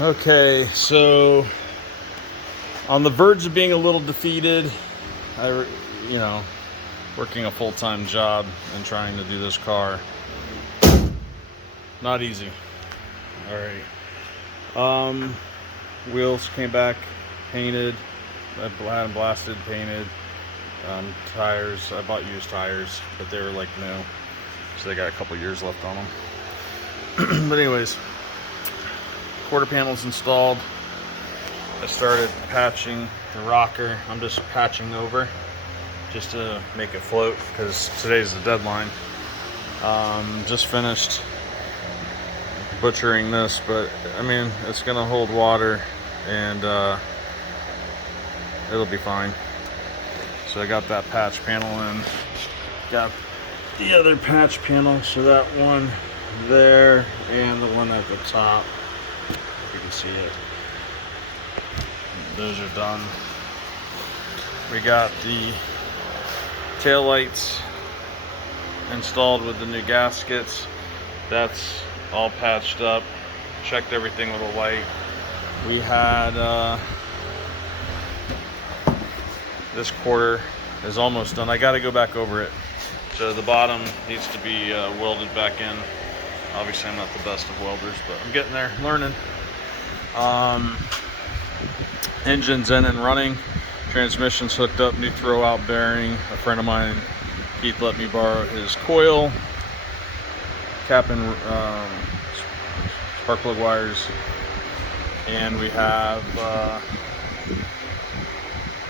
Okay, so on the verge of being a little defeated, you know, working a full-time job and trying to do this car, not easy. All right. Wheels came back, painted. I had them blasted, painted. Tires, I bought used tires, but they were like new, so they got a couple years left on them. But anyways, quarter panels installed. I started patching the rocker. I'm just patching over just to make it float because today's the deadline. Just finished butchering this, but I mean, it's gonna hold water and it'll be fine. So I got that patch panel in, got the other patch panel, so that one there and the one at the top, if you can see it, those are done. We got the tail lights installed with the new gaskets. That's all patched up, checked everything with a light. We had this quarter is almost done. I got to go back over it. So the bottom needs to be welded back in. Obviously I'm not the best of welders, but I'm getting there, learning. Engine's in and running. Transmission's hooked up, new throwout bearing. A friend of mine, Keith, let me borrow his coil, cap and spark plug wires. And we have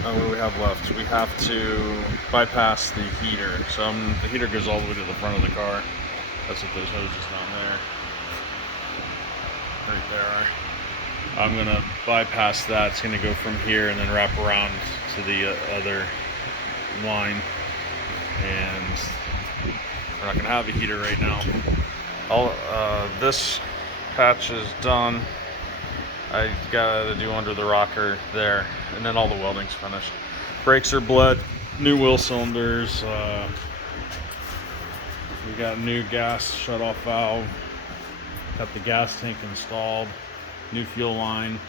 what do we have left? We have to bypass the heater. So the heater goes all the way to the front of the car. That's what those hoses down there. Right there are. I'm gonna bypass that. It's gonna go from here and then wrap around to the other line. And we're not gonna have a heater right now. This patch is done. I gotta do under the rocker there, and then all the welding's finished. Brakes are bled, new wheel cylinders. We got new gas shut-off valve. Got the gas tank installed. New fuel line.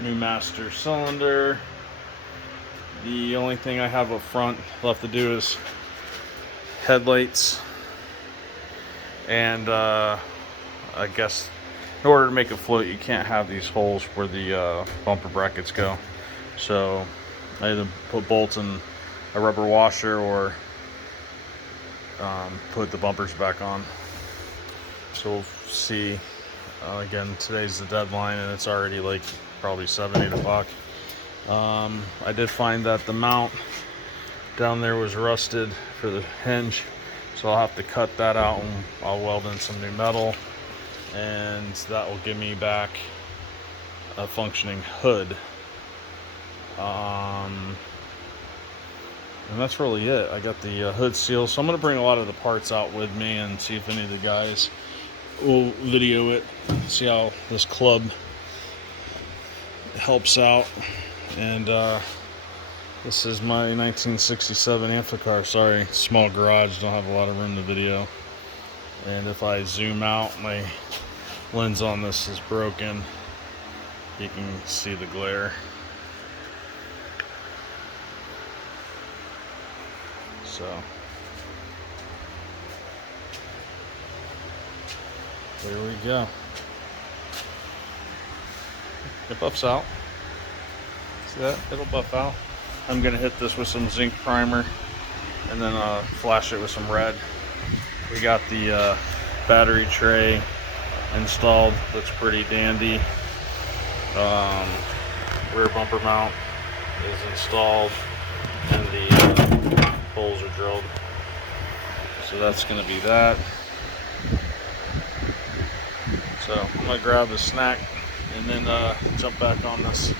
New master cylinder. The only thing I have up front left to do is headlights, and I guess in order to make it float, you can't have these holes where the bumper brackets go. So I either put bolts in a rubber washer or put the bumpers back on. So we'll see. Again, today's the deadline and it's already like probably 7, 8 o'clock. I did find that the mount down there was rusted for the hinge. So I'll have to cut that out and I'll weld in some new metal. And that will give me back a functioning hood. And that's really it. I got the hood seal, so I'm going to bring a lot of the parts out with me and see if any of the guys will video it, see how this club helps out. And this is my 1967 Amphicar. Sorry, small garage, don't have a lot of room to video. And if I zoom out, my lens on this is broken. You can see the glare. So there we go. It buffs out. See that? It'll buff out. I'm gonna hit this with some zinc primer and then flash it with some red. We got the battery tray installed. Looks pretty dandy. Rear bumper mount is installed and the holes are drilled. So that's going to be that. So I'm going to grab a snack and then jump back on this.